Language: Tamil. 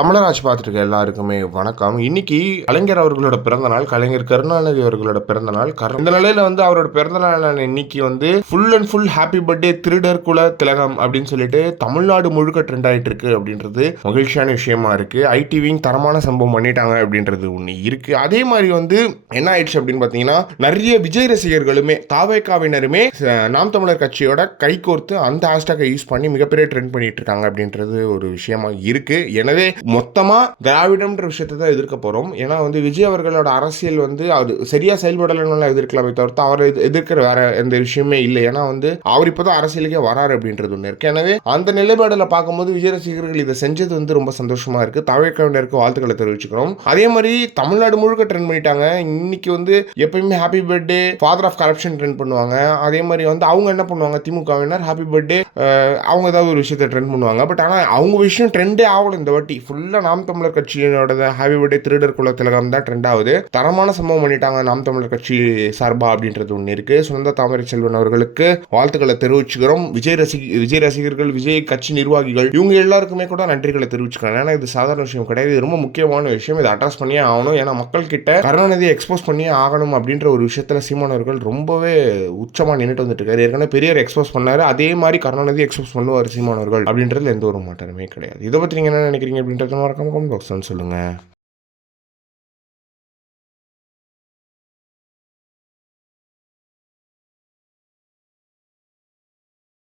தமிழராஜ் பார்த்துருக்க எல்லாருக்குமே வணக்கம். இன்னைக்கு கலைஞர் அவர்களோட பிறந்த நாள் கலைஞர் கருணாநிதி அவர்களோட பிறந்த நாள். கரு- இந்த நிலையில வந்து அவரோட பிறந்த நாள் இன்னைக்கு வந்து full and full happy birthday திருடர் குல திலகம் அப்படின்னு சொல்லிட்டு தமிழ்நாடு முழுக்க ட்ரெண்ட் ஆயிட்டு இருக்கு அப்படின்றது மகிழ்ச்சியான விஷயமா இருக்கு. ஐடிவியும் தரமான சம்பவம் பண்ணிட்டாங்க அப்படின்றது ஒன்று இருக்கு. அதே மாதிரி வந்து என்ன ஆயிடுச்சு அப்படின்னு பார்த்தீங்கன்னா நிறைய விஜய் ரசிகர்களுமே தாவேக்காவினருமே நாம் தமிழர் கட்சியோட கை கோர்த்து அந்த ஹேஷ்டாகை யூஸ் பண்ணி மிகப்பெரிய ட்ரெண்ட் பண்ணிட்டு இருக்காங்க அப்படின்றது ஒரு விஷயமா இருக்கு. எனவே மொத்தமாக திராவிடம்ன்ற விஷயத்தை தான் எதிர்க்க போகிறோம் ஏன்னா வந்து விஜய் அவர்களோட அரசியல் வந்து அது சரியாக செயல்படலைன்னு எதிர்க்கலாமே தவிர்த்து அவரை எதிர்க்கிற வேற எந்த விஷயமே இல்லை. ஏன்னா வந்து அவர் இப்பதான் அரசியலுக்கே வராரு அப்படின்றது ஒன்று இருக்கு. எனவே அந்த நிலைப்பாடில் பார்க்கும்போது விஜய் ரசிகர்கள் இதை செஞ்சது வந்து ரொம்ப சந்தோஷமாக இருக்குது தமிழகவினருக்கு வாழ்த்துக்களை தெரிவிச்சுக்கிறோம். அதே மாதிரி தமிழ்நாடு முழுக்க ட்ரெண்ட் பண்ணிட்டாங்க. இன்னைக்கு வந்து எப்பயுமே happy birthday father of corruption trend பண்ணுவாங்க. அதே மாதிரி வந்து அவங்க என்ன பண்ணுவாங்க? திமுகவினர் ஹாப்பி பர்த்டே அவங்க ஏதாவது ஒரு விஷயத்தை ட்ரெண்ட் பண்ணுவாங்க. பட் ஆனால் அவங்க விஷயம் ட்ரெண்டே ஆகலை இந்த வாட்டி. ஃபுல்லாக நாம் தமிழர் கட்சியினோட ஹாப்பி பர்த்டே திருடர் குல திலகம் தான் ட்ரெண்ட் ஆகுது தரமான சம்பவம் பண்ணிட்டாங்க நாம் தமிழர் கட்சி சார்பா அப்படின்றது ஒன்று இருக்கு. சுனந்த தாமரை செல்வன் அவர்களுக்கு வாழ்த்துக்களை தெரிவிச்சுக்கிறோம். விஜய் ரசிக விஜய் ரசிகர்கள் விஜய் கட்சி நிர்வாகிகள் இவங்க எல்லாருக்குமே கூட நன்றிகளை தெரிவிச்சுக்கிறேன். ஏன்னா இது சாதாரண விஷயம் கிடையாது. இது ரொம்ப முக்கியமான விஷயம். இதை அட்ரஸ் பண்ணியே ஆகணும். ஏன்னா மக்கள் கிட்ட கருணாநிதியை எக்ஸ்போஸ் பண்ணியே ஆகணும் அப்படின்ற ஒரு விஷயத்துல சீமானவர்கள் ரொம்பவே உச்சமாக நின்றுட்டு வந்துட்டு இருக்காரு ஏற்கனவே பெரியார் எக்ஸ்போஸ் பண்ணாரு. அதே மாதிரி கருணாநிதி எக்ஸ்போஸ் பண்ணுவார் சீமானவர்கள் அப்படின்றதுல எந்த ஒரு மாற்றமே கிடையாது. இதை பத்தி நீங்க என்ன நினைக்கிறீங்க அப்படின்னு அப்படின்றத மறக்காமல் கமெண்ட் பாக்ஸ் வந்து சொல்லுங்கள்